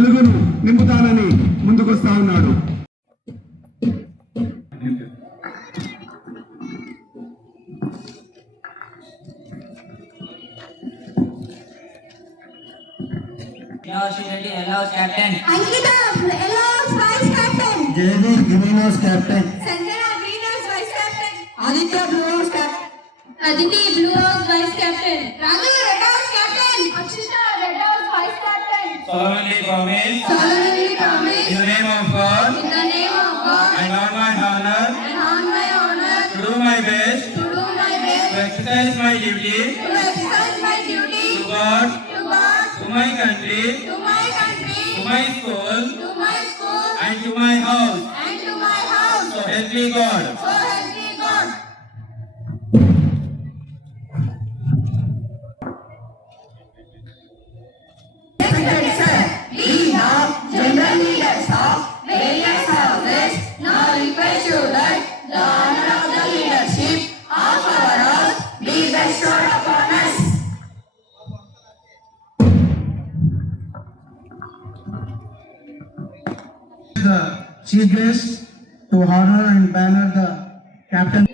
వెలుగును నింపుతానని ముందుకొస్తా ఉన్నాడు. Captain. Ankita, Elos Vice Captain. Jaydeep, Green House Captain. Sanjana, Green House Vice Captain. Aditya, Blue House Captain. Aditi, Blue House Vice Captain. Raghu, Red House Captain. Akshita, Red House Vice Captain. Solemnly promise. Solemnly promise. In the name of God. In the name of God. And on my honor. And on my honor. To do my best. To do my best. To exercise my duty. To exercise my duty. To God. To God. To my country. To my country. To my school. To my school. And to my house. And to my house. So help me God. So help me God. We now general leaders of various houses now request you that the honor of the leadership of our house be bestowed upon us. The chief guest to honor and banner the captain.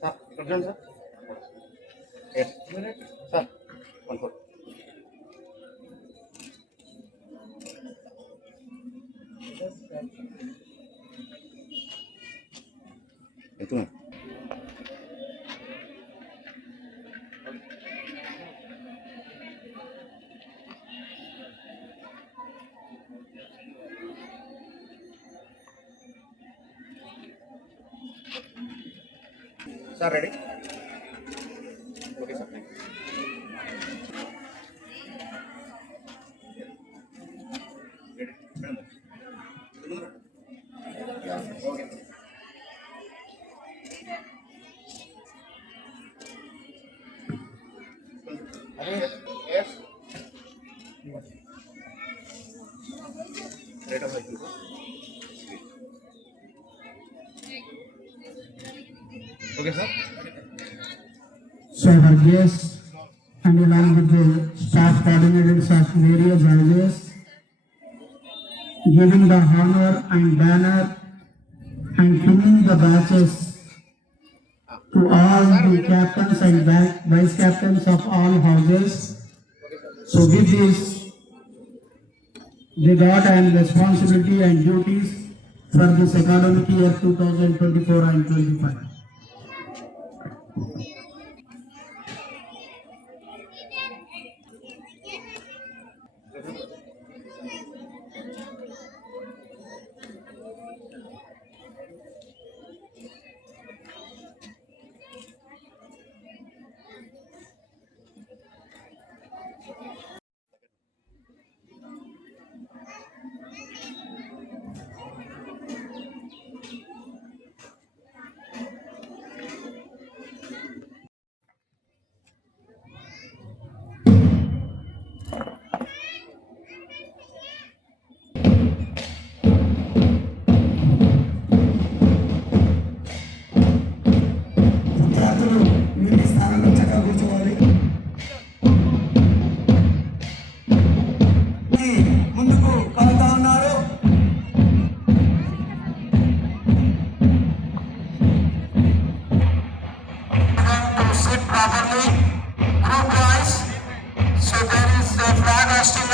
Sir. Yes. Sir. 1 4. Itu. Sir, ready? Okay, sir. Yes. Rate of cycle. Okay, sir. So our guests and along with the staff coordinators of various houses giving the honor and banner and pinning the badges to all the captains and vice captains of all houses. So with this, they got an responsibility and duties for this academic year 2024 and 25.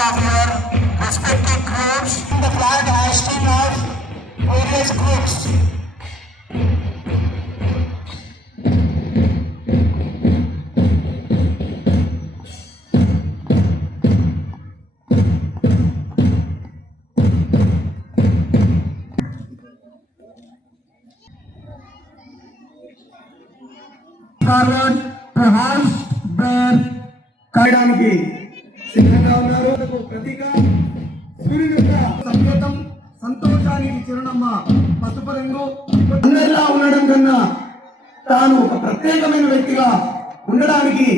of your respective groups, the flag hoisting of various groups. Forward to house bear కాయడానికి సిద్ధంగా ఉన్నారు. ప్రతీక సూర్యుని యొక్క సంకేతం, సంతోషానికి చిరునమ్మ పసుపు రంగు. అందరిలా ఉండడం కన్నా తాను ఒక ప్రత్యేకమైన వ్యక్తిగా ఉండడానికి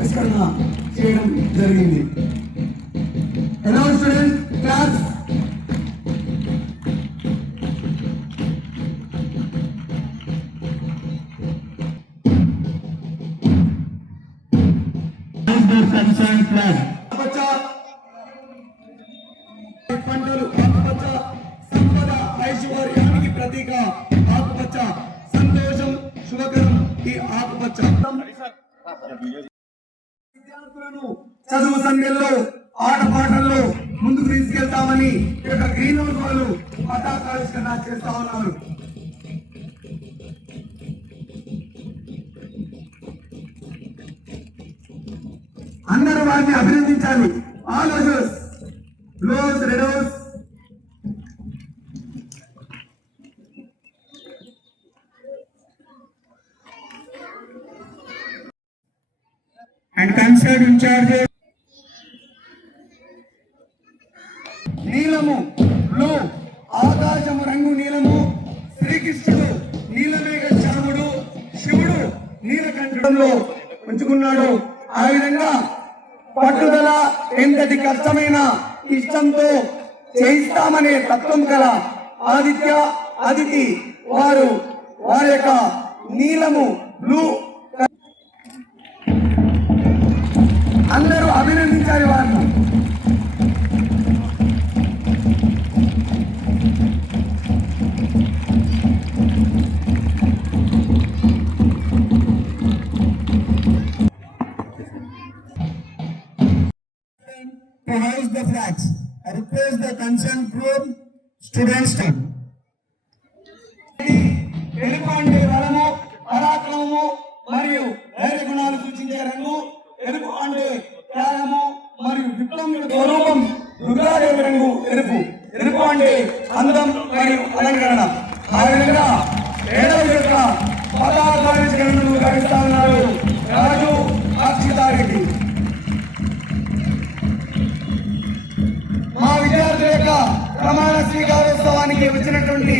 ఆవిష్కరణ చేయడం జరిగింది. ఎలా student class their concerned flag. పంటలు ఆకుపచ్చ సంపద ఐశ్వర్యానికి ప్రతీక ఆకుపచ్చ సంతోషం శుభకరం ఈ ఆకుపచ్చ విద్యార్థులను చదువు సంధ్యల్లో ఆటపాటల్లో ముందుకు తీసుకెళ్తామని ఈ యొక్క గ్రీన్ హౌస్ వాళ్ళు పతాకావిష్కరణ చేస్తా ఉన్నారు. అందరూ వారిని అభినందించాలి. All azures blues reds And concerned in charge. నీలము బ్లూ ఆకాశము రంగు నీలము శ్రీకృష్ణుడు నీలమేఘ శ్యాముడు శివుడు నీలకంఠంలో ఉంచుకున్నాడు. ఆ విధంగా పట్టుదల ఎంతటి కష్టమైన ఇష్టంతో చేయిస్తామనే తత్వం గల ఆదిత్య అదితి వారి యొక్క నీలము బ్లూ అందరూ అభినందించాలి వారిని. To house the flags, I request the concerned group students to తెలుపు అంటే బలము పరాక్రమము మరియు ధైర్య గుణాలు సూచించే రంగు, ఎరుపు అంటే త్యాగము మరియు విప్లవం స్వరూపం దుర్గాదేవి రంగు ఎరుపు, ఎరుపు అంటే అందం మరియు అలంకరణ. ఆ విధంగా 7వ యొక్క పతాకావిష్కరణను గావిస్తా ఉన్నారు రాజు అక్షితారెడ్డి. మా విద్యార్థుల యొక్క ప్రమాణ స్వీకారోత్సవానికి వచ్చినటువంటి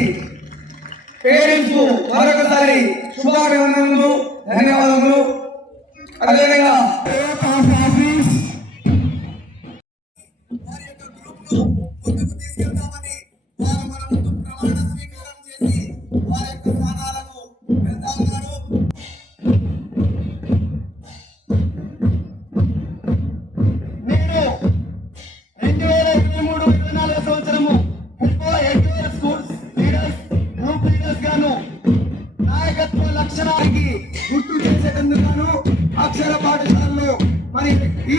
పేరెంట్స్ మరొకసారి శుభాభివందనలు, ధన్యవాదములు. అదేవిధంగా ముందుకు తీసుకెళ్తామని వారు మన ముందు ప్రమాణ స్వీకారం చేసి వారి యొక్క స్థానాలకు వెళ్తా ఉన్నారు. నేను 2023-24 సంవత్సరము education schools leaders group leaders గాను నాయకత్వ లక్షణానికి గుర్తు చేసేటందుకు గాను అక్షర పాఠశాలలో మరి ఈ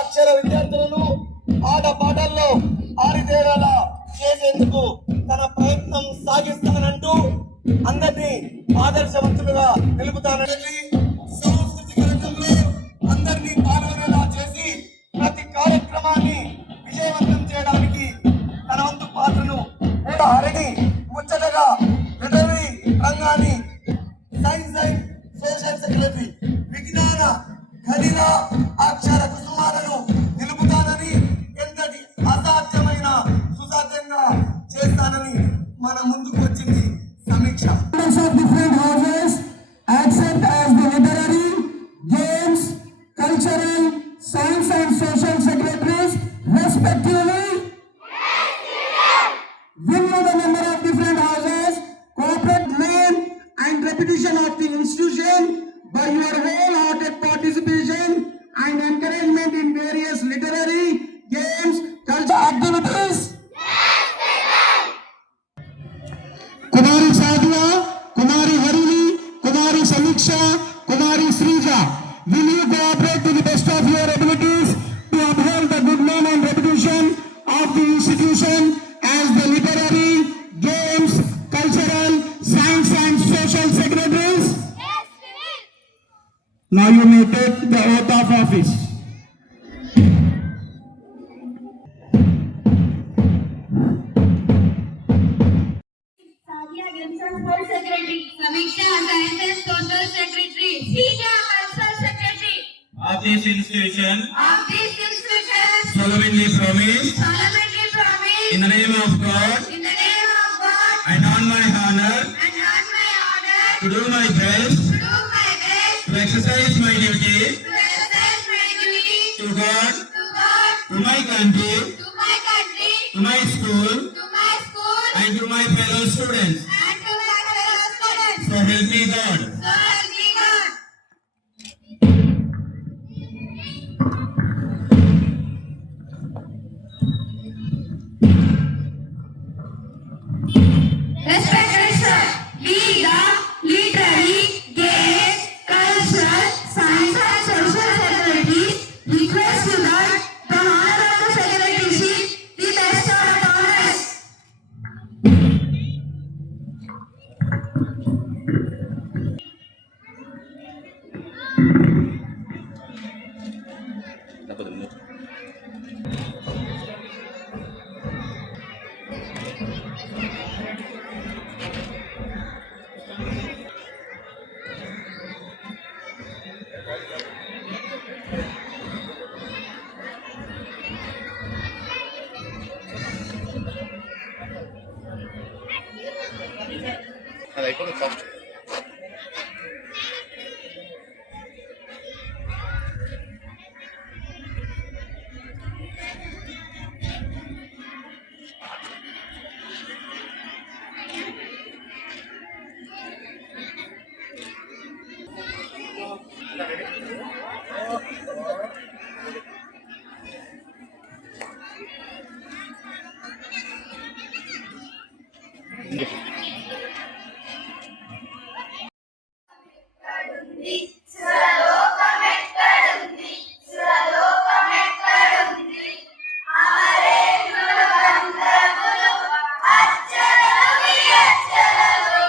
అక్షర విద్యార్థులను ఆట పాటల్లో ఆరితేరేలా చేసేందుకు తన ప్రయత్నం సాగిస్తానంటూ అందరినీ ఆదర్శవంతులుగా నిలుపుతానని సాంస్కృతిక రంగంలో అందరినీ పాల్గొనేలా చేసి ప్రతి కార్యక్రమాన్ని విజయవంతం చేయడానికి తన వంతు పాత్రను హరిని ముచ్చటగా లిటరరీ రంగాన్ని సైన్స్ అండ్ సోషల్ సెక్రటరీ విజ్ఞాన ఖనిజ అక్షర కుసుమాలను నిలుపుతానని ఎంతటి అసాధ్యమైన సుసాధ్యంగా చేస్తానని మన ముందుకు వచ్చింది సమీక్ష. Different houses accept as the literary, games, cultural, science and social secretaries respectively. Will know the number of different houses, corporate name and reputation of the institution by your wholehearted participation and encouragement in various literary, games, cultural activities. Kumari Sadhya, Kumari Harini, Kumari Samiksha, Kumari Srija, will you cooperate to the best of your abilities to uphold the good name and reputation of the institution as the literary, games, cultural, science and social secretaries? Yes, we will. Now you may take the oath of office. in the name of God, in the name of God, and on my honor, and on my honor, to do my best to do my best, to exercise my duty to exercise my duty to God, to God, to my country, to my country, to my school, to my school, and to my fellow students. and to my fellow students. So help me God. So help me God. Respected sir, we the literary, games, cultural, science and social celebrities request you that the honor of the secretaryship be bestowed upon us. Dapat dulu. Ada ikut tak? సురలోకమెక్కడుంది, సురలోకమెక్కడుంది, అమరేంద్రుల గంధర్వులు, అర్చనలు వియర్చనలు,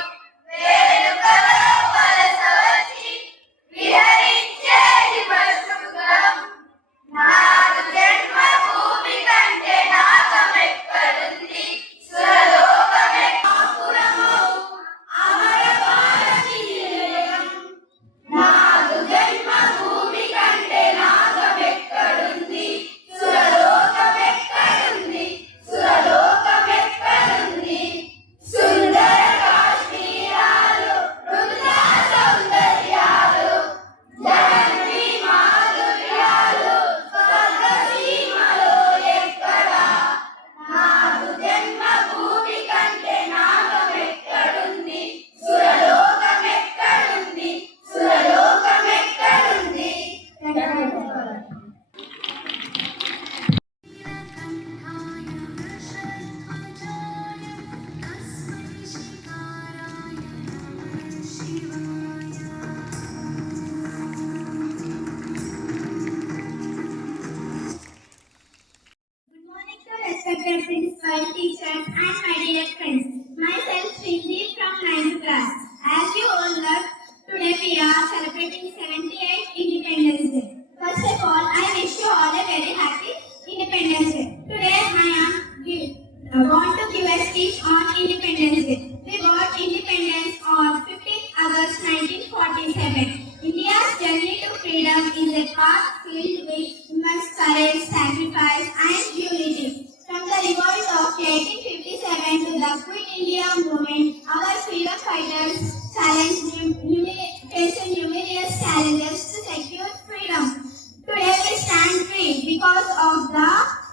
వేడుకలో వలసవచ్చి విహరించేది పశుగం. నాదు జన్మ భూమి కంటే నాగమెక్కడుంది, సురలోకమెక్కడుంది, అమర భారతీయం. నాదు జన్మ భూమి కంటే నాగమెక్కడుంది, సురలోకమెక్కడుంది, సురలోకమెక్కడుంది. సుందర కాశ్మీరాలు, బృందా సౌందర్యాలు, జగన్వి మాధుర్యాలు, స్వర్గసీమలో ఎక్కడా. నాదు జన్మ భూమి కంటే నాగమెక్కడుంది, సురలోకమెక్కడుంది, సురలోకమెక్కడుంది. Good morning to respected principal, teachers and my dear friends. Myself Srinji from 9th class. As you all know, today we are celebrating 78th Independence Day. First of all, I wish you all a very happy Independence Day. Today I want to give a speech on Independence Day. We got independence on 15th August 1947. India's journey to freedom is a path filled with immense courage, sacrifice and unity. From the revolt of 1857 to the Quit India movement, our freedom fighters faced numerous challenges to secure freedom. Today we stand free because of the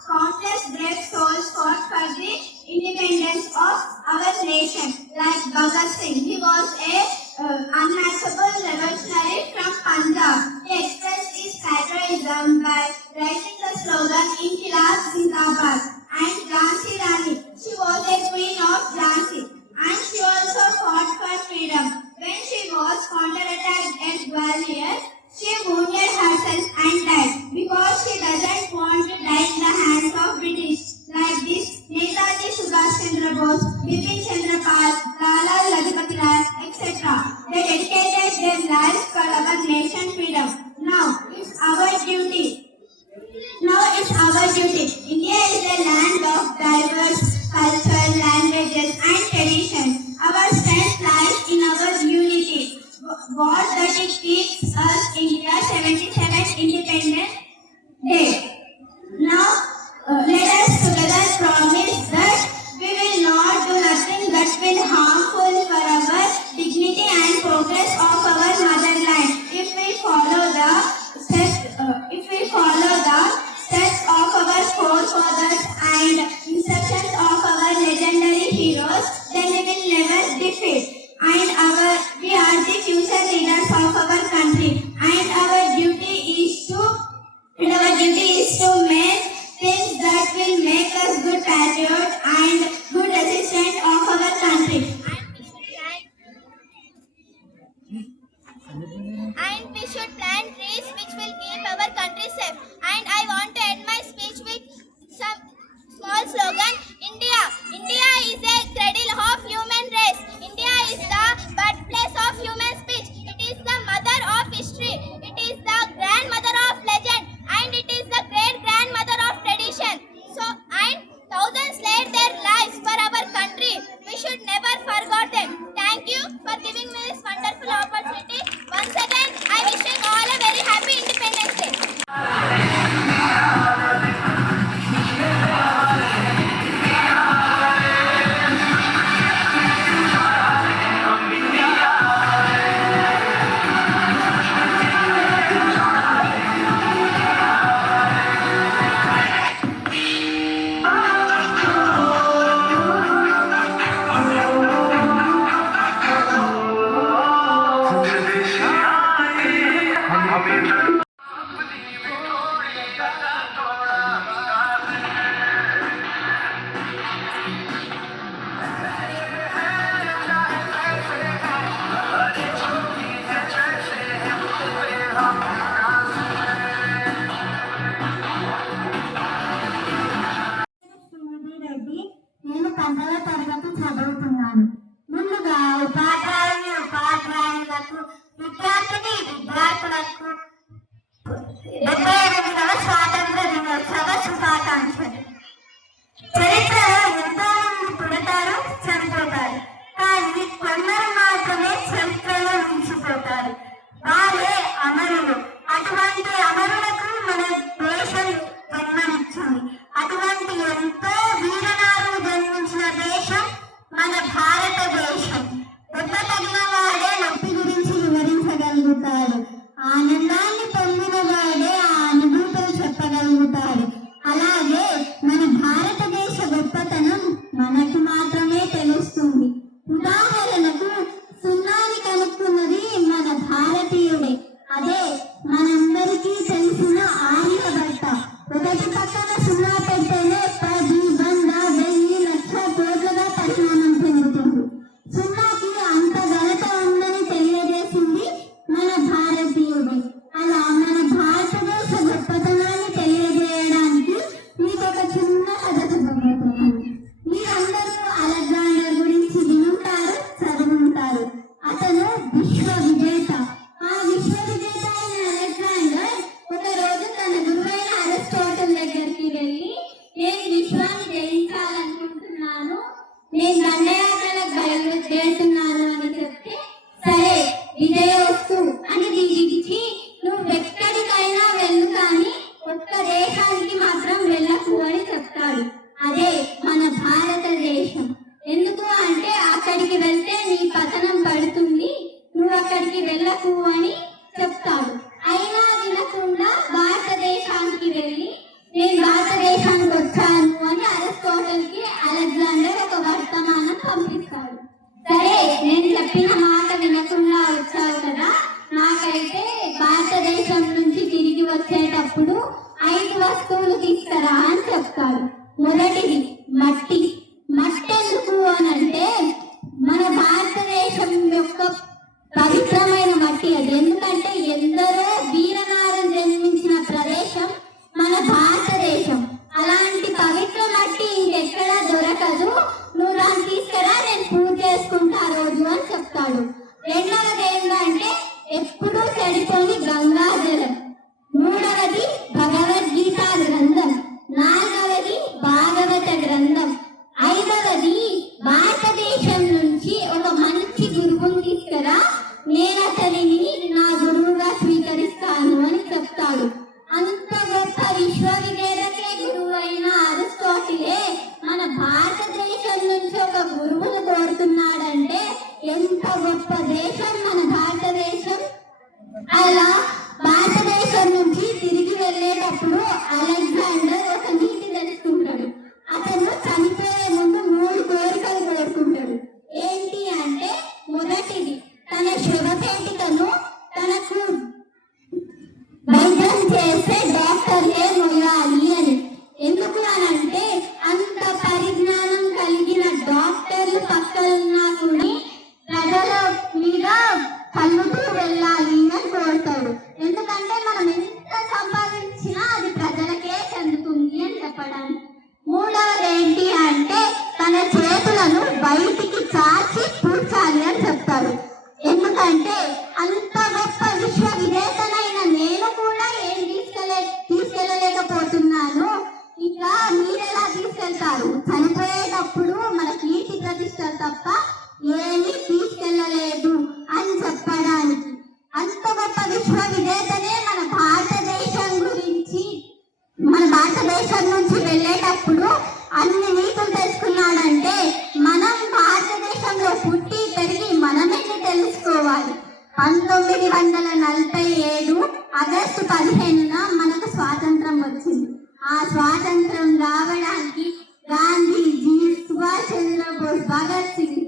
countless brave souls fought for the independence of our nation. Like Bhagat Singh, he was a unmatchable revolutionary from Punjab. He expressed his patriotism by writing the slogan Inquilab Zindabad. And Jhansi Rani, she was a queen of Jhansi, and she also fought for freedom. When she was counterattacked at Gwalior, she wounded herself and died because she doesn't want to die in the hands of British. Like this, Netaji Subhash Chandra Bose, Bipin Chandra Pal, Lala Lajpati Rai, etc. 5వ తరగతి చదువుతున్నాను. ముందుగా ఉపాధ్యాయులకు విద్యార్థులకు 78వ స్వాతంత్ర దినోత్సవ శుభాకాంక్షలు. చరిత్రలో ఎంతో మంది పుడతారు, చనిపోతారు, కానీ కొందరు మాత్రమే చరిత్రలో నిలిచిపోతారు. వారే అమరులు. అటువంటి అమరులకు మన దేశం జన్మనిచ్చింది. అటువంటి ఎంతో వీరనారులు జన్మించిన దేశం మన భారతదేశం. దెబ్బ తగిన వాడే నొప్పి గురించి వివరించగలుగుతాడు. ఆనందాన్ని పొందిన వాడే ఆ అనుభూతులు చెప్పగలుగుతాడు. అలాగే మన భారతదేశ గొప్పతనం మనకు మాత్రమే తెలుస్తుంది. ఉదాహరణకు సున్నాని కనుక్కున్నది మన భారతీయుడే. అదే మనందరికీ తెలిసిన ఆర్యభట్ట. ఒకటి పక్కన సున్నా పెడితేనే 10, 100, 1000, 1,00,000 కోట్లుగా పరిణామం చెందుతుంది. సున్నాకి అంత ఘనత ఉందని తెలియజేసింది మన భారతీయుడే. అలా మన భారతదేశ గొప్పతనాన్ని తెలియజేయడానికి మీకు ఒక చిన్న కథ చెప్పబోతున్నాను. మీరందరూ అలెగ్జాండర్ గురించి వినుంటారు, చదువుంటారు. అతను విశ్వ విజేత. ఆ విశ్వ విజేత అయిన అలెగ్జాండర్ ఒక రోజు తన గురువైన అరిస్టాటిల్ దగ్గరికి వెళ్ళి, నేను విశ్వాన్ని జయించాలనుకుంటున్నాను, నేను దండయాత్రలకు బయలుదేరుతున్నాను అని చెప్తే, సరే విజయోస్తు అని దీవించి, నువ్వు ఎక్కడికైనా వెళ్ళు కానీ ఒక్క దేశానికి మాత్రం వెళ్ళకు అని చెప్తాడు. అదే మన భారతదేశం. ఎందుకు అంటే అక్కడికి వెళ్తే నీ పతనం పడుతుంది, నువ్వు అక్కడికి వెళ్ళకు అని చెప్తాడు. అయినా వినకుండా భారతదేశానికి వెళ్ళి, నేను భారతదేశానికి వచ్చాను అని అరిస్టాటిల్కి అలెగ్జాండర్ ఒక వర్తమానం పంపిస్తాడు. సరే, నేను చెప్పిన మాట వినకుండా వచ్చావు కదా, నాకైతే భారతదేశం నుంచి తిరిగి వచ్చేటప్పుడు 5 వస్తువులు తీసుకురా అని చెప్తాడు. మొదటిది మట్టి. మట్టి ఎందుకు అని అంటే మన భారతదేశం యొక్క పవిత్రమైన మట్టి అది. ఎందుకంటే ఎందరో వీరనారులు జన్మించిన ప్రదేశం మన భారతదేశం. అలాంటి పవిత్ర మట్టి ఇంకెక్కడా దొరకదు, నువ్వు దాన్ని తీసుకురా, నేను పూజ చేసుకుంటా ఆ రోజు అని చెప్తాడు. రెండవది ఏంటంటే ఎప్పుడూ చెడిపోని గంగాజలం. మూడవది భగవద్గీత గ్రంథం. నాలుగవది భాగవత గ్రంథం. ఐదవది భారతదేశం నుంచి ఒక మంచి గురువుని తీసుకురా, నేను అతనిని నా గురువుగా స్వీకరిస్తాను అని చెప్తాడు. అంత గొప్ప విశ్వ విజేతకే గురువు అయిన అరిస్టాటిలే మన భారతదేశం నుంచి ఒక గురువును కోరుతున్నాడంటే ఎంత గొప్ప దేశం మన భారతదేశం. అలా భారతదేశం నుంచి తిరిగి వెళ్ళేటప్పుడు అలెగ్జాండర్ ఒక నీతి తెలుసుకుంటాడు. అతను చనిపోయే ముందు 3 కోరికలు కోరుకుంటాడు. ఏంటి అంటే మొదటిది తన శవపేటికను తనకు వైద్యం చేసే డాక్టర్లే మొయ్యాలి అని. ఎందుకు అని అంటే అంత పరిజ్ఞానం కలిగిన డాక్టర్లు పక్కలున్నా కూడా ప్రజల మీద కలుగుతూ వెళ్ళాలి అని కోరుతాడు. ఎందుకంటే మనం ఎంత సంపాదించినా అది ప్రజలకే చెందుతుంది అని చెప్పడానికి. మూడవది ఏంటి అంటే తన చేతులను బయటికి చాచి పూడ్చాలి అని చెప్తాడు. ఎందుకంటే అంత గొప్ప విశ్వ విజేతనైన నేను కూడా ఏం తీసుకెళ్ళలేకపోతున్నాను, ఇంకా మీరెలా తీసుకెళ్తారు? చనిపోయేటప్పుడు మన కీర్తి ప్రతిష్టలు తప్ప ఏమీ తీసుకెళ్ళలేదు అని చెప్పడానికి. అంత గొప్ప విశ్వ విజేతనే మన భారతదేశం నుంచి వెళ్ళేటప్పుడు అన్ని నీతులు తెలుసుకున్నాడంటే మనం భారతదేశంలో పుట్టి పెరిగి మనమేంటి తెలుసుకోవాలి. 1947 ఆగస్టు 15న మనకు స్వాతంత్రం వచ్చింది. ఆ స్వాతంత్రం రావడానికి గాంధీజీ, సుభాష్ చంద్రబోస్, భగత్ సింగ్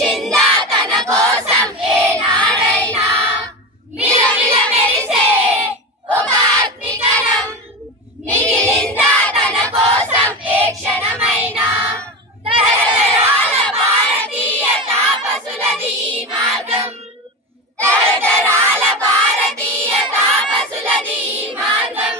నిలిచిందా తన కోసం ఏనాడైనా మిలమిల మెరిసే ఒక అగ్నికణం మిగిలిందా తన కోసం ఏ క్షణమైనా తరతరాల భారతీయ తాపసులది ఈ మార్గం తరతరాల భారతీయ తాపసులది ఈ మార్గం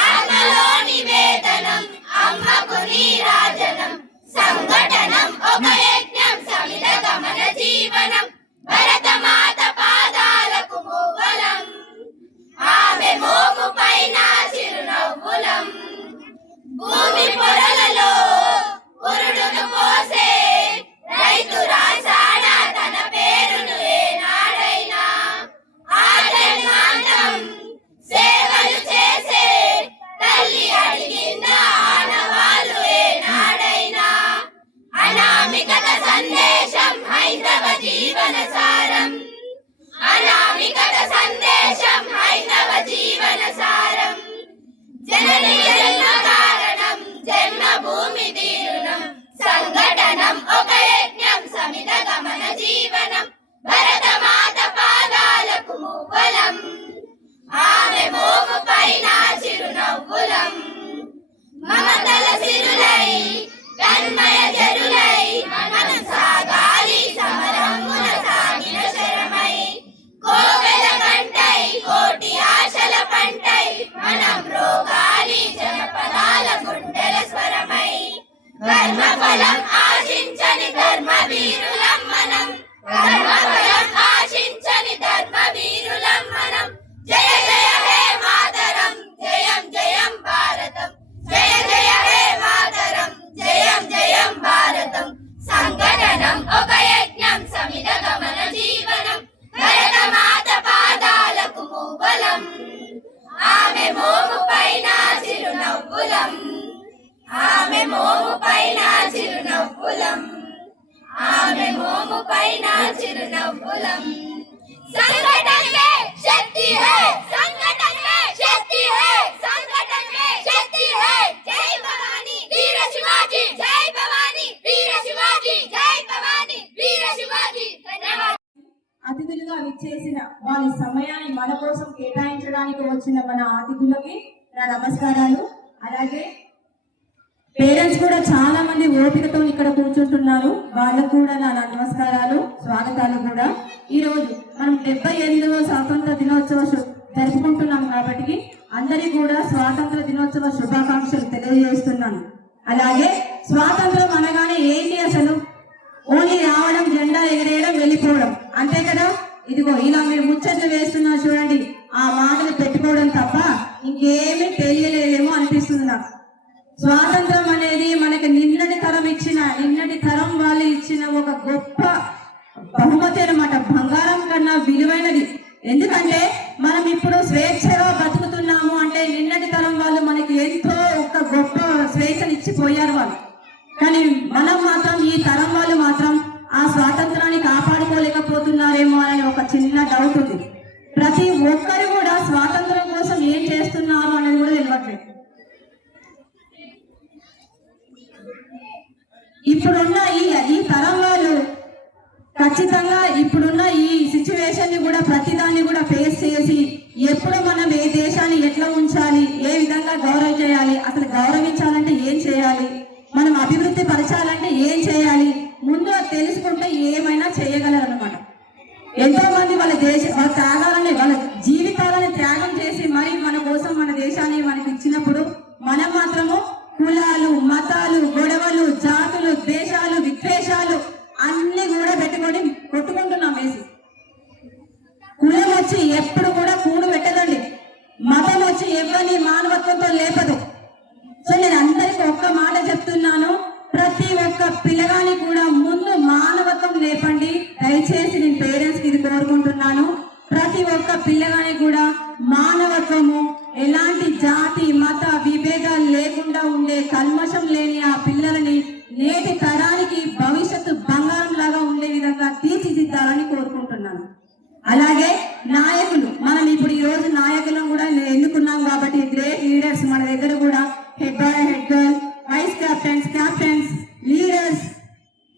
ఆత్మలో నివేదనం అమ్మకు నీరాజనం సంఘటనం ఒక యజ్ఞం సమిత గమన జీవనం భరతమాత పాదాలకు మూవలం ఆమె మోము పైన చిరునవ్వులం భూమి పొరలలో పురుడును పోసే రైతు రాసాడా తన పేరును ఏనాడైనా ఆ జన్మాంతం సేవలు చేసే తల్లి అడిగిందా ఆనవాలు ఏనాడైనా అనామికత సందేశం హైందవ జీవన సారం అనామికత సందేశం హైందవ జీవన సారం జనని జన్మ కారణం జన్మభూమి తీరుణం సంఘటనం ఒక యజ్ఞం సమిత గమన జీవనం భరతమాత పాదాలకు మూవలం ఆమె మోము పైన చిరునవ్వులం మమతల సిరులై తన్మయ జరులై మనం సాగాలి సమరమున సాగిన శరమై కోవెల కంటై కోటి ఆశల పంటై మనం రోగాలి జనపదాల గుండెల స్వరమై కర్మఫలం ఆశించని ధర్మవీరులం మనం కర్మఫలం ఆశించని ధర్మవీరులం మనం జయ జయ హే మాతరం జయం జయం భారతం జయ జయ హే మాతరం జయం జయం భారతం సంఘటనం ఒక యజ్ఞం సమిత గమన జీవనం భరతమాత పాదాలకు మూవలం ఆమె మోము పైన చిరునవ్వులం ఆమె మోము పైన చిరునవ్వులం ఆమె మోము పైన చిరునవ్వులం संगठन में शक्ति है संगठन में शक्ति है संगठन में शक्ति है जय भवानी वीर शिवाजी जय भवानी वीर शिवाजी जय भवानी वीर शिवाजी धन्यवाद అతిథులుగా విచ్చేసిన వారి సమయాన్ని మన కోసం కేటాయించడానికి వచ్చిన మన అతిథులకి నా నమస్కారాలు. అలాగే పేరెంట్స్ కూడా చాలా మంది ఓపికతో ఇక్కడ కూర్చుంటున్నారు, వాళ్ళకు కూడా నా నమస్కారాలు స్వాగతాలు కూడా. ఈ రోజు మనం 78వ స్వాతంత్ర దినోత్సవ జరుపుకుంటున్నాం కాబట్టి అందరికీ కూడా స్వాతంత్ర దినోత్సవ శుభాకాంక్షలు తెలియజేస్తున్నాను. అలాగే స్వాతంత్రం అనగానే ఏంటి అసలు? ఓన్లీ రావడం, జెండా ఎగరేయడం, వెళ్ళిపోవడం అంతే కదా. ఇదిగో ఇలా మీరు ముచ్చట్లు వేస్తున్నారు చూడండి, ఆ మాటలు పెట్టుకోవడం తప్ప ఇంకేమీ తెలియలేదేమో అనిపిస్తుంది నాకు. స్వాతంత్రం అనేది మనకి నిన్నటి తరం వాళ్ళు ఇచ్చిన ఒక గొప్ప బహుమతి అన్నమాట, బంగారం కన్నా విలువైనది. ఎందుకంటే మనం ఇప్పుడు స్వేచ్ఛగా బతుకుతున్నాము అంటే నిన్నటి తరం వాళ్ళు మనకి ఎంతో ఒక గొప్ప స్వేచ్ఛను ఇచ్చిపోయారు వాళ్ళు. కానీ మనం మాత్రం, ఈ తరం వాళ్ళు మాత్రం ఆ స్వాతంత్రాన్ని కాపాడుకోలేకపోతున్నారేమో అనే ఒక చిన్న డౌట్ ఉంది. ప్రతి ఒక్కరు కూడా స్వాతంత్రం కోసం ఏం చేస్తున్నారు అనేది కూడా తెలియట్లేదు. ఇప్పుడున్న ఈ తరం వాళ్ళు ఖచ్చితంగా ఇప్పుడున్న ఈ సిచ్యువేషన్ ని కూడా ప్రతిదాన్ని కూడా ఫేస్ చేసి ఎప్పుడు మనం ఏ దేశాన్ని ఎట్లా ఉంచాలి, ఏ విధంగా గౌరవం చేయాలి, అసలు గౌరవించాలంటే ఏం చేయాలి, మనం అభివృద్ధి పరచాలంటే ఏం చేయాలి, ముందు తెలుసుకుంటే ఏమైనా చేయగలరు అనమాట. ఎంతో మంది వాళ్ళ త్యాగాలని, వాళ్ళ జీవితాలని త్యాగం చేసి మరి మన కోసం మన దేశాన్ని మనకి ఇచ్చినప్పుడు మనం మాత్రము కులాలు, మతాలు, గొడవలు, జాతులు, దేశాలు, విద్వేషాలు అన్ని కూడా పెట్టుకొని కొట్టుకుంటున్నాం వేసి. కులం వచ్చి ఎప్పుడు కూడా కూడు పెట్టదండి, మతం వచ్చి ఎవరిని మానవత్వంతో లేపదు. సో నేను అందరికీ ఒక్క మాట చెప్తున్నాను, ప్రతి ఒక్క పిల్లగాని కూడా ముందు మానవత్వం లేపండి దయచేసి. నేను పేరెంట్స్ కి ఇది కోరుకుంటున్నాను. ప్రతి ఒక్క పిల్లగాని కూడా మానవత్వము, ఎలాంటి జాతి మత విభేదాలు లేకుండా ఉండే కల్మషం లేని ఆ పిల్లలని నేటి తరానికి భవిష్యత్తు బంగారం లాగా ఉండే విధంగా తీర్చిదిద్దాలని కోరుకుంటున్నాను. అలాగే నాయకులు, మనం ఇప్పుడు ఈ రోజు నాయకులను కూడా ఎన్నుకున్నాం కాబట్టి గ్రేట్ లీడర్స్ మన దగ్గర కూడా head boy, head girl, vice captains, leaders,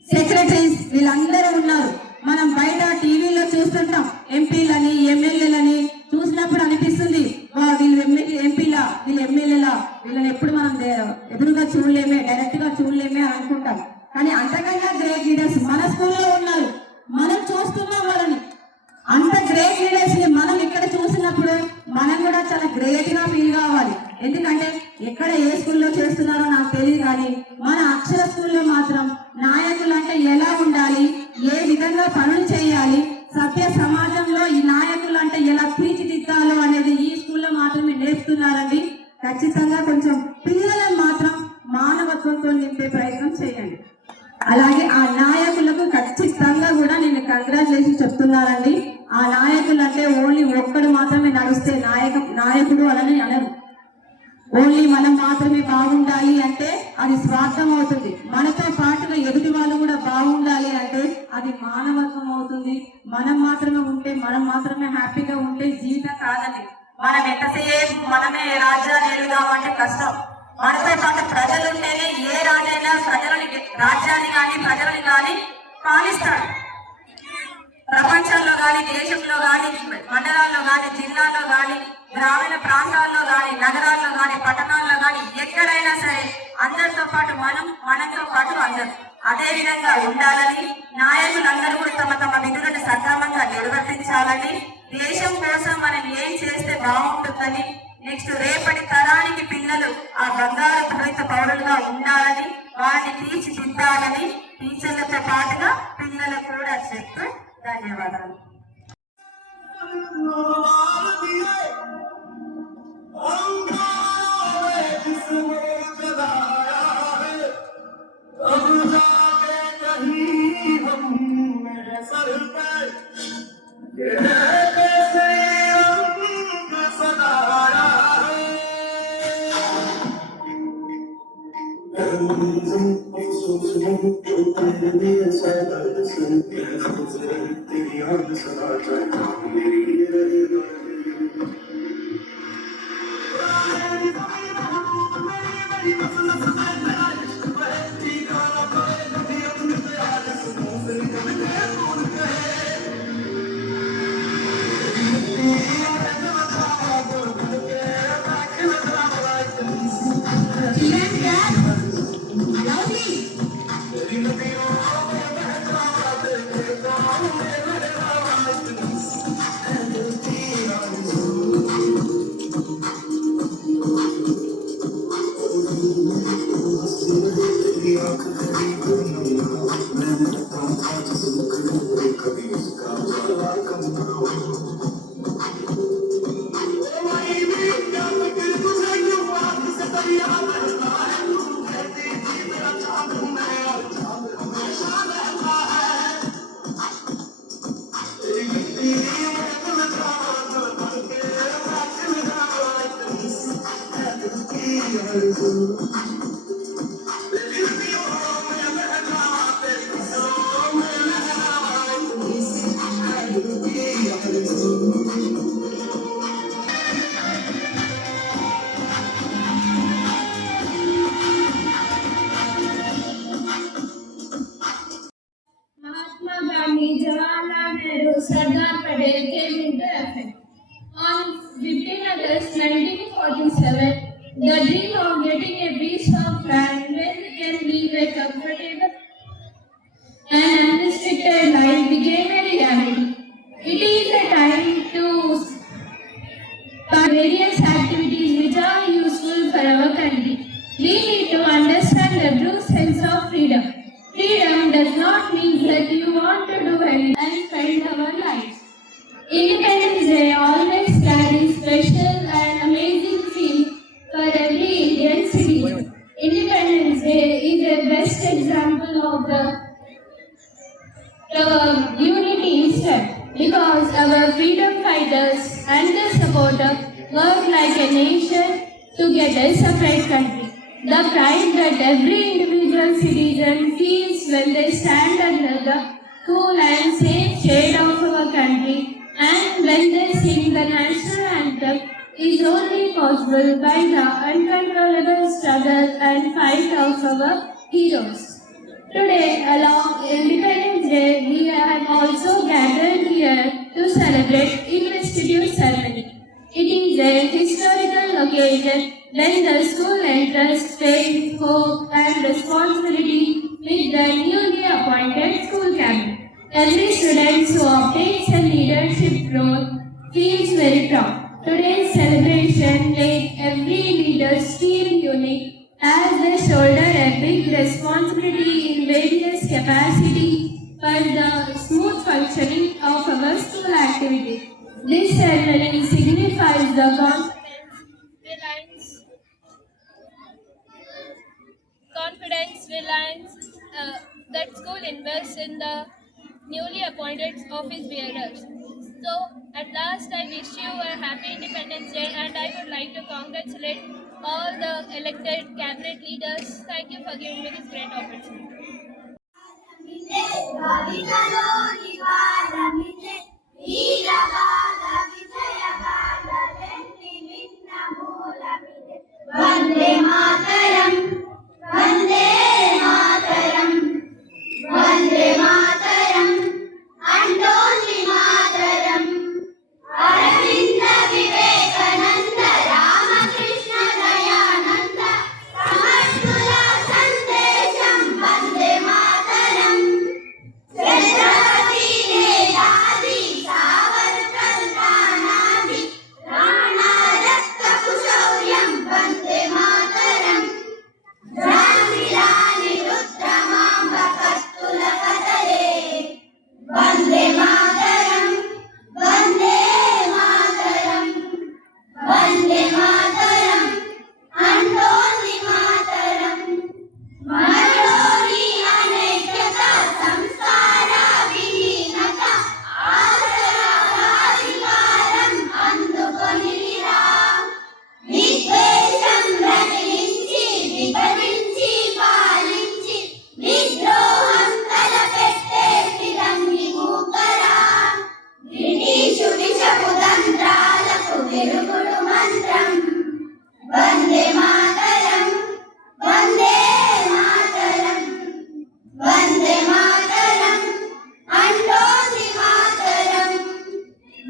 secretaries వీళ్ళందరూ చేస్తున్నప్పుడు మనం కూడా చాలా గ్రేట్ గా ఫీల్ కావాలి. ఎందుకంటే ఎక్కడ ఏ స్కూల్లో చేస్తున్నారో నాకు తెలియదు, కానీ మన అక్షర స్కూల్లో మాత్రం నాయకులు అంటే ఎలా ఉండాలి, ఏ విధంగా పనులు చేయాలి, సభ్య సమాజంలో ఈ నాయకులు అంటే ఎలా తీర్చిదిద్దాలో అనేది ఈ స్కూల్లో మాత్రమే నేర్పుతున్నారండి. ఖచ్చితంగా కొంచెం పిల్లలను మాత్రం మానవత్వంతో నింపే ప్రయత్నం చేయండి. అలాగే ఆ నాయకులకు ఖచ్చితంగా కూడా నేను కంగ్రాచులేషన్ చెప్తున్నానండి. ఆ నాయకులు అంటే ఓన్లీ ఒక్కడు మాత్రమే నడిస్తే నాయకుడు అని అనరు. ఓన్లీ మనం మాత్రమే బాగుండాలి అంటే అది స్వార్థం అవుతుంది. మనతో పాటుగా ఎదుటి వాళ్ళు కూడా బాగుండాలి అంటే అది మానవత్వం అవుతుంది. మనం మాత్రమే ఉంటే, మనం మాత్రమే హ్యాపీగా ఉంటే జీవితం కాదండి. మనం ఎంతసేపు మనమే రాజ్యాన్ని ఎదుగుదామంటే కష్టం. మనతో పాటు ప్రజలు ఉంటేనే ఏ రాజైనా రాజ్యాన్ని కానీ ప్రజలని కానీ పాలిస్తాడు. ప్రపంచంలో కానీ, దేశంలో కానీ, మండలాల్లో కానీ, జిల్లాల్లో కానీ, గ్రామీణ ప్రాంతాల్లో కానీ, నగరాల్లో కానీ, పట్టణాల్లో కానీ, ఎక్కడైనా సరే అందరితో పాటు మనతో పాటు అందరు అదే విధంగా ఉండాలని, నాయకులందరూ కూడా తమ తమ విధులను సక్రమంగా నిర్వర్తించాలని, దేశం కోసం మనం ఏం చేస్తే బాగుంటుందని, నెక్స్ట్ రేపటి తరానికి పిల్లలు ఆ బంగారు భవిత పౌరులుగా ఉండాలని, వారిని తీర్చిదిద్దాలని టీచర్లతో పాటుగా పిల్లలకు కూడా చెప్తూ ధన్యవాదాలు. Mahatma Gandhi, Jawaharlal Nehru, Sardar Patel came into effect. On 15 August 1947, the dream of getting a piece of land where we can live a comfortable and unrestricted life became a reality. It is a time to start various activities which are useful for our country. We need to understand the true sense of freedom. Freedom does not mean that you want to do anything and spend our lives. Independence Day always carries special and amazing feel for every Indian citizen. Independence Day is the best example of the unity step, because our freedom fighters and the supporters work like a nation to get a separate country. The pride that every individual citizen feels when they stand under the cool and safe shade of our country and when they sing the national anthem is only possible by the uncontrollable struggle and fight of our heroes. Today, along Independence Day, we have also gathered here to celebrate investiture ceremony. It is a historical occasion when the school enters faith, hope and responsibility with the newly appointed school cabinet. Every student who obtains a leadership role feels very proud. Today's celebration made every leader feel unique as they shoulder a big responsibility in various capacities for the smooth functioning of our school activities. This ceremony signifies the confidence reliance that school invests in the newly appointed office bearers. So, at last, I wish you a happy Independence Day, and I would like to congratulate all the elected cabinet leaders. Thank you for giving me this great opportunity. Vande మాతరం వందే మాతరం వందే మాతరం అంటోంది మాతరం అరవింద వివేకానంద రామకృష్ణ దయానంద సమర్థుల సందేశం వందే మాతరం ఛత్రపతి నేతాజీ సావర్కర్ నానాజీ రాణా రక్తపు శౌర్యం వందే మాతరం ఝాన్సీ రాణి రుద్రమాంబ కత్తుల కథలే వందే మాతరం వందే మాతరం వందే మాతరం అంటోంది మాతరం మనలోని అనైక్యత సంస్కార విహీనత ఆదరాధికారం అందుకొనిరా విద్వేషం రగిలించి విభజించి పాలించి విద్రోహం తలపెట్టేసి రంగి మూకరా బ్రిటిషు విషపు తంత్రాలకు విరుగుడు మంత్రం వందే మాతరం వందే మాతరం వందే మాతరం అంటోంది మాతరం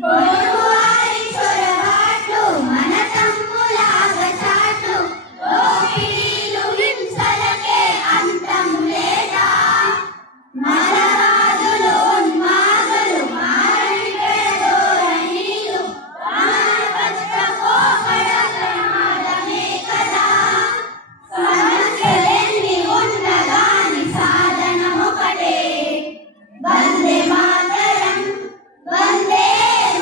పొరుగువారి చొరబాట్లు మన తమ్ములాగ చాట్లు దోపిడీలు హింసలకే అంతము లేదా మరవాదులు ఉన్మాదులు మారణికే ధోరణీలు మానవత్వ పోకడ ప్రమాదమే కదా సమస్యలెన్ని ఉన్నగాని సాధనమొకటే వందే మాతరం వందే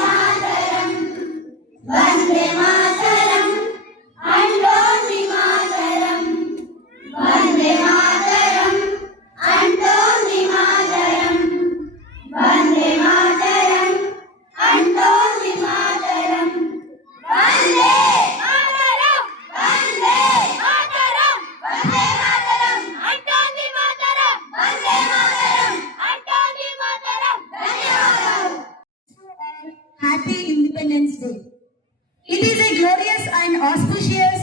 మాతరం వందే మాతరం అంటోంది మాతరం వందే మాతరం అంటోంది మాతరం వందే మాతరం అంటోంది మాతరం వందే మాతరం వందే మాతరం వందే మాతరం అంటోంది మాతరం వందే మాతరం అంటోంది మాతరం ధన్యవాదాలు. Happy Independence Day. It is a glorious and auspicious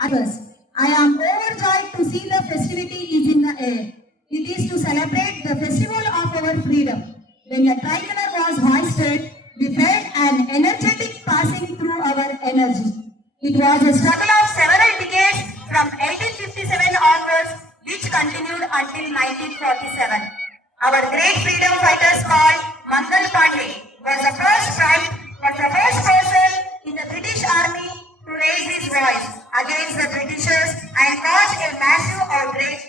August. I am overjoyed to see the festivity is in the air. It is to celebrate the festival of our freedom. When the tricolor was hoisted, we felt an energetic passing through our energy. It was a struggle of several decades from 1857 onwards, which continued until 1947. Our great freedom fighters called Mangal Pandey was the first person in the British Army to raise his voice against the Britishers and cause a massive outrage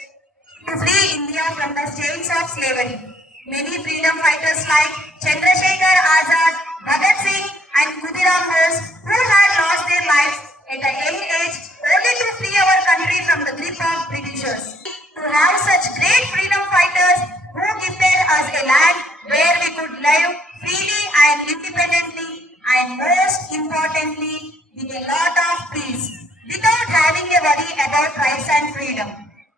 to free India from the chains of slavery. Many freedom fighters like Chandrasekhar Azad, Bhagat Singh and Khudiram Bose, who had lost their lives at a young age only to free our country from the grip of Britishers. To have such great freedom fighters who gifted us a land where we could live freely and independently, and most importantly, with a lot of peace, without having a worry about rights and freedom.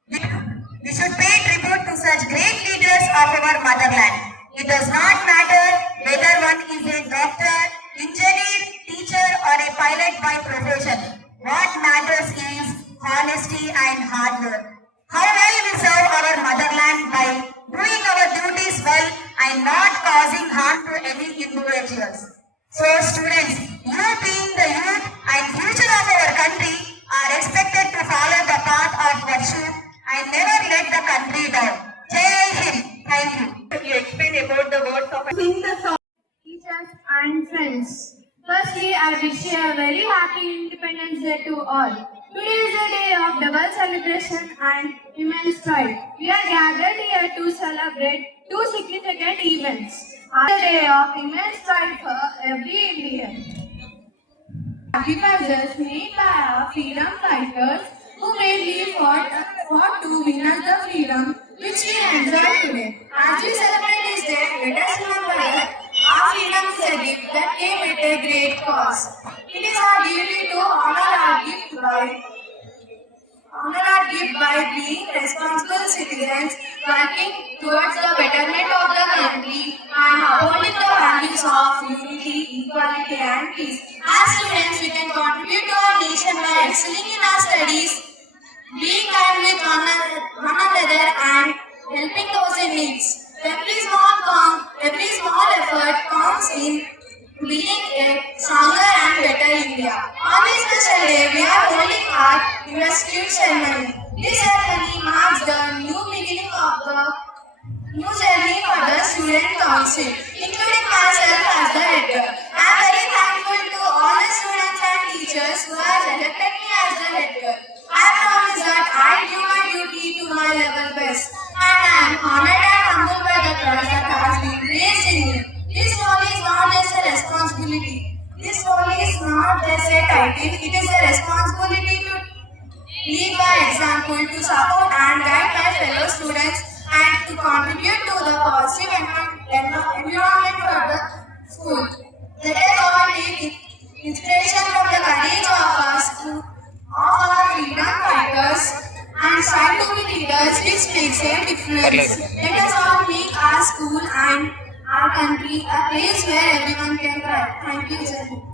We should pay tribute to such great leaders of our motherland. It does not matter whether one is a doctor, engineer, teacher or a pilot by profession. What matters is honesty and hard work. How well we serve our motherland by doing our duties well and not causing harm to any individuals. So students, you being the youth and future of our country are expected to follow the path of virtue and never let the country down. Jai Hind. Thank you. You explain about the words of Sing the song. Teachers and friends. Firstly, I wish you a a very happy Independence Day to all. Today is a day of double celebration and immense pride. We are gathered here to celebrate two significant events. A day of immense pride for every Indian. Sacrifices made by our freedom fighters who mainly fought to win us the freedom which we enjoy today. As we celebrate this day, let us remember that our freedom is a gift that came at a great cost. It is our duty to honor our gift by being responsible citizens, working towards the betterment of the country and upholding the values of unity, equality and peace. As students, we can contribute to our nation by excelling in our studies, being kind with one another and helping those in need. Every small effort counts in building a stronger and better India. On this special day, we are holding our investiture ceremony. This ceremony marks the new beginning of the new journey for the Student Council, including myself as the head girl. I am very thankful to all the students and teachers who have elected me as the head girl. I promise that I do my duty to my level best, and I am honored and humbled by the trust that has been placed in me. This role is not just a responsibility. This role is not just a title. It is a responsibility to lead by example, to support and guide my fellow students, and to contribute to the positive environment for the school. Let us all take inspiration from the courage of our freedom fighters and strive to be leaders which makes a difference. Let us all make our school and our country a place where everyone can thrive. Thank you, Jai.